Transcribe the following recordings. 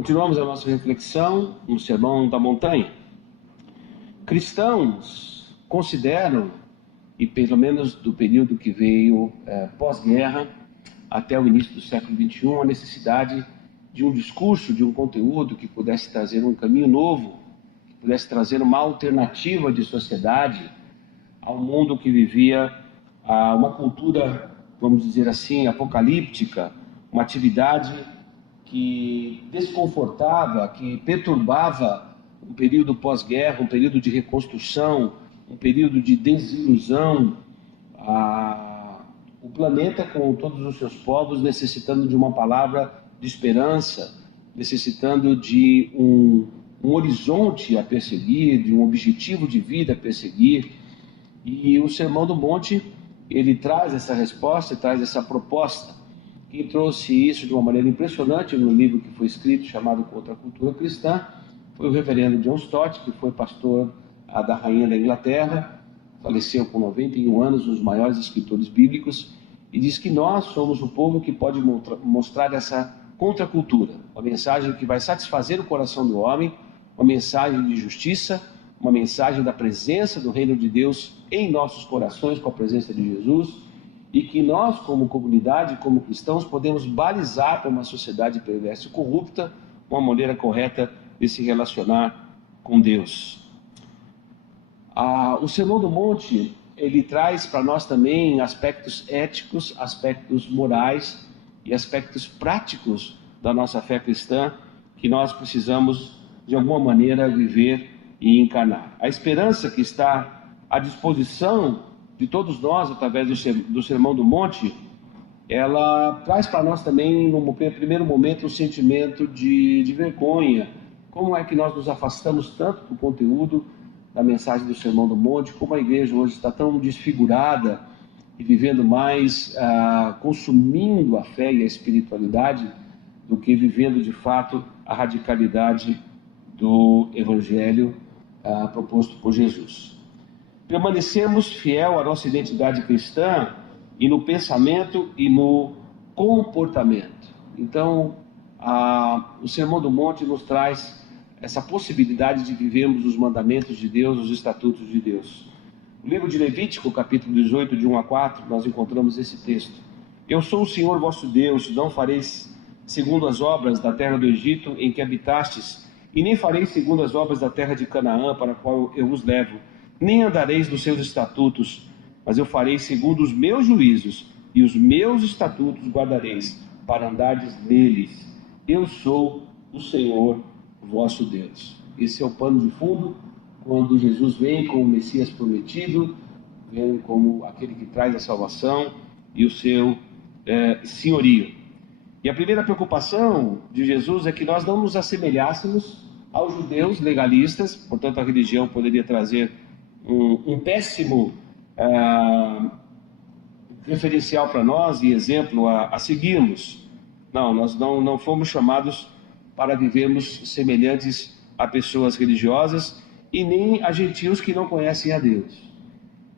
Continuamos a nossa reflexão no Sermão da Montanha. Cristãos consideram, e pelo menos do período que veio pós-guerra até o início do século XXI, a necessidade de um discurso, de um conteúdo que pudesse trazer um caminho novo, que pudesse trazer uma alternativa de sociedade ao mundo que vivia uma cultura, vamos dizer assim, apocalíptica, uma atividade que desconfortava, que perturbava um período pós-guerra, um período de reconstrução, um período de desilusão. O planeta, com todos os seus povos, necessitando de uma palavra de esperança, necessitando de um horizonte a perseguir, de um objetivo de vida a perseguir. E o Sermão do Monte, ele traz essa resposta, traz essa proposta. Quem trouxe isso de uma maneira impressionante no livro que foi escrito, chamado Contra a Cultura Cristã, foi o reverendo John Stott, que foi pastor da Rainha da Inglaterra, faleceu com 91 anos, um dos maiores escritores bíblicos, e diz que nós somos o povo que pode mostrar essa contracultura, uma mensagem que vai satisfazer o coração do homem, uma mensagem de justiça, uma mensagem da presença do reino de Deus em nossos corações, com a presença de Jesus, e que nós, como comunidade, como cristãos, podemos balizar para uma sociedade perversa e corrupta uma maneira correta de se relacionar com Deus. O Sermão do Monte, ele traz para nós também aspectos éticos, aspectos morais e aspectos práticos da nossa fé cristã que nós precisamos, de alguma maneira, viver e encarnar. A esperança que está à disposição de todos nós, através do Sermão do Monte, ela traz para nós também, no primeiro momento, um sentimento de vergonha. Como é que nós nos afastamos tanto do conteúdo da mensagem do Sermão do Monte, como a igreja hoje está tão desfigurada e vivendo mais, consumindo a fé e a espiritualidade, do que vivendo de fato a radicalidade do Evangelho proposto por Jesus. Permanecemos fiel à nossa identidade cristã e no pensamento e no comportamento. Então, o Sermão do Monte nos traz essa possibilidade de vivermos os mandamentos de Deus, os estatutos de Deus. No livro de Levítico, capítulo 18, de 1 a 4, nós encontramos esse texto. Eu sou o Senhor vosso Deus, não fareis segundo as obras da terra do Egito em que habitastes, e nem fareis segundo as obras da terra de Canaã, para a qual eu vos levo, nem andareis nos seus estatutos, mas eu farei segundo os meus juízos, e os meus estatutos guardareis, para andardes neles. Eu sou o Senhor vosso Deus. Esse é o pano de fundo, quando Jesus vem como o Messias prometido, vem como aquele que traz a salvação e o seu senhorio. E a primeira preocupação de Jesus é que nós não nos assemelhássemos aos judeus legalistas, portanto a religião poderia trazer um péssimo referencial para nós e exemplo a seguirmos. Não, nós não fomos chamados para vivermos semelhantes a pessoas religiosas e nem a gentios que não conhecem a Deus.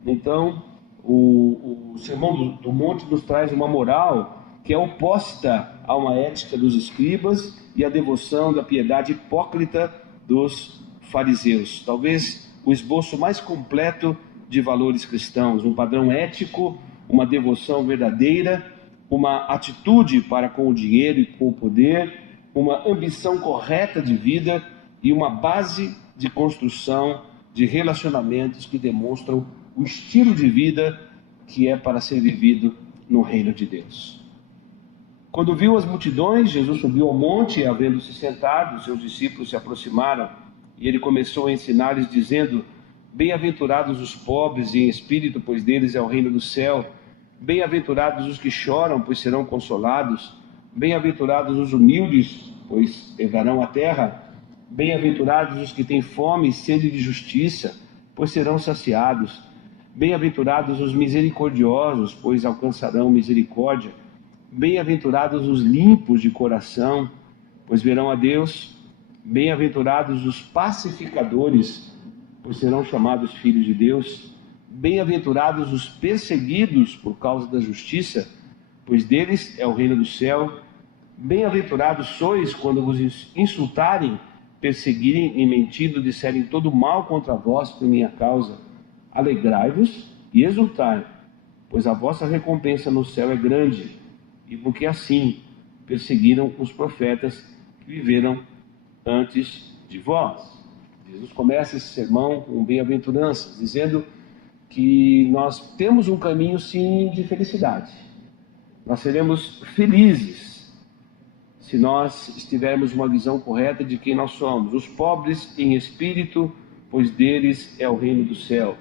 Então, o Sermão do Monte nos traz uma moral que é oposta a uma ética dos escribas e a devoção da piedade hipócrita dos fariseus. Talvez o esboço mais completo de valores cristãos, um padrão ético, uma devoção verdadeira, uma atitude para com o dinheiro e com o poder, uma ambição correta de vida e uma base de construção de relacionamentos que demonstram o estilo de vida que é para ser vivido no reino de Deus. Quando viu as multidões, Jesus subiu ao monte e, havendo-se sentado, os seus discípulos se aproximaram e ele começou a ensinar-lhes, dizendo: Bem-aventurados os pobres em espírito, pois deles é o reino do céu. Bem-aventurados os que choram, pois serão consolados. Bem-aventurados os humildes, pois herdarão a terra. Bem-aventurados os que têm fome e sede de justiça, pois serão saciados. Bem-aventurados os misericordiosos, pois alcançarão misericórdia. Bem-aventurados os limpos de coração, pois verão a Deus. Bem-aventurados os pacificadores, pois serão chamados filhos de Deus. Bem-aventurados os perseguidos por causa da justiça, pois deles é o reino do céu. Bem-aventurados sois quando vos insultarem, perseguirem e mentindo disserem todo mal contra vós por minha causa. Alegrai-vos e exultai, pois a vossa recompensa no céu é grande, e porque assim perseguiram os profetas que viveram antes de vós. Jesus começa esse sermão com bem-aventuranças, dizendo que nós temos um caminho, sim, de felicidade. Nós seremos felizes se nós tivermos uma visão correta de quem nós somos. Os pobres em espírito, pois deles é o reino do céu.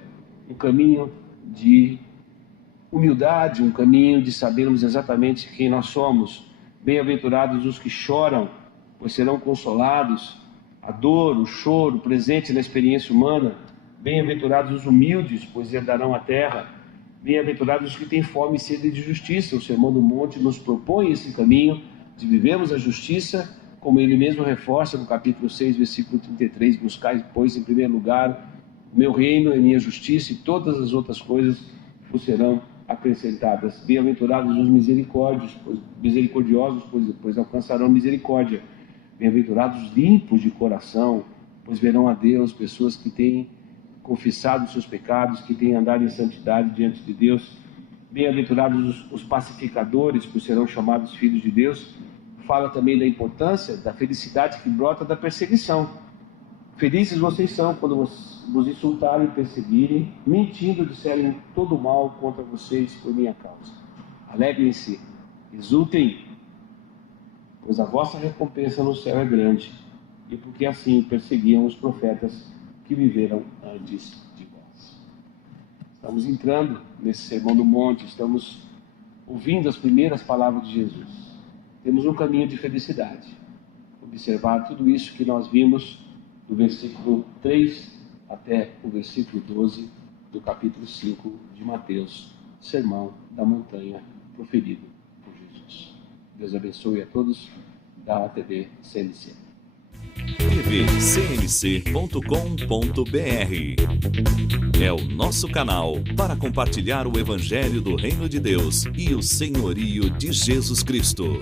Um caminho de humildade, um caminho de sabermos exatamente quem nós somos. Bem-aventurados os que choram, pois serão consolados. A dor, o choro, presente na experiência humana. Bem-aventurados os humildes, pois herdarão a terra. Bem-aventurados os que têm fome e sede de justiça. O Sermão do Monte nos propõe esse caminho de vivermos a justiça, como ele mesmo reforça no capítulo 6, versículo 33, buscai, pois, em primeiro lugar, o meu reino e minha justiça, e todas as outras coisas vos serão acrescentadas. Bem-aventurados os misericordiosos, pois alcançarão misericórdia. Bem-aventurados os limpos de coração, pois verão a Deus. Pessoas que têm confessado os seus pecados, que têm andado em santidade diante de Deus. Bem-aventurados os pacificadores, pois serão chamados filhos de Deus. Fala também da importância da felicidade que brota da perseguição. Felizes vocês são quando vos insultarem e perseguirem, mentindo, disserem todo mal contra vocês por minha causa. Alegrem-se, exultem, pois a vossa recompensa no céu é grande, e porque assim perseguiam os profetas que viveram antes de vós. Estamos entrando nesse Sermão do Monte, estamos ouvindo as primeiras palavras de Jesus. Temos um caminho de felicidade. Observar tudo isso que nós vimos do versículo 3 até o versículo 12 do capítulo 5 de Mateus, Sermão da Montanha, proferido por Jesus. Deus abençoe a todos da TV CMC. tvcmc.com.br é o nosso canal para compartilhar o Evangelho do Reino de Deus e o senhorio de Jesus Cristo.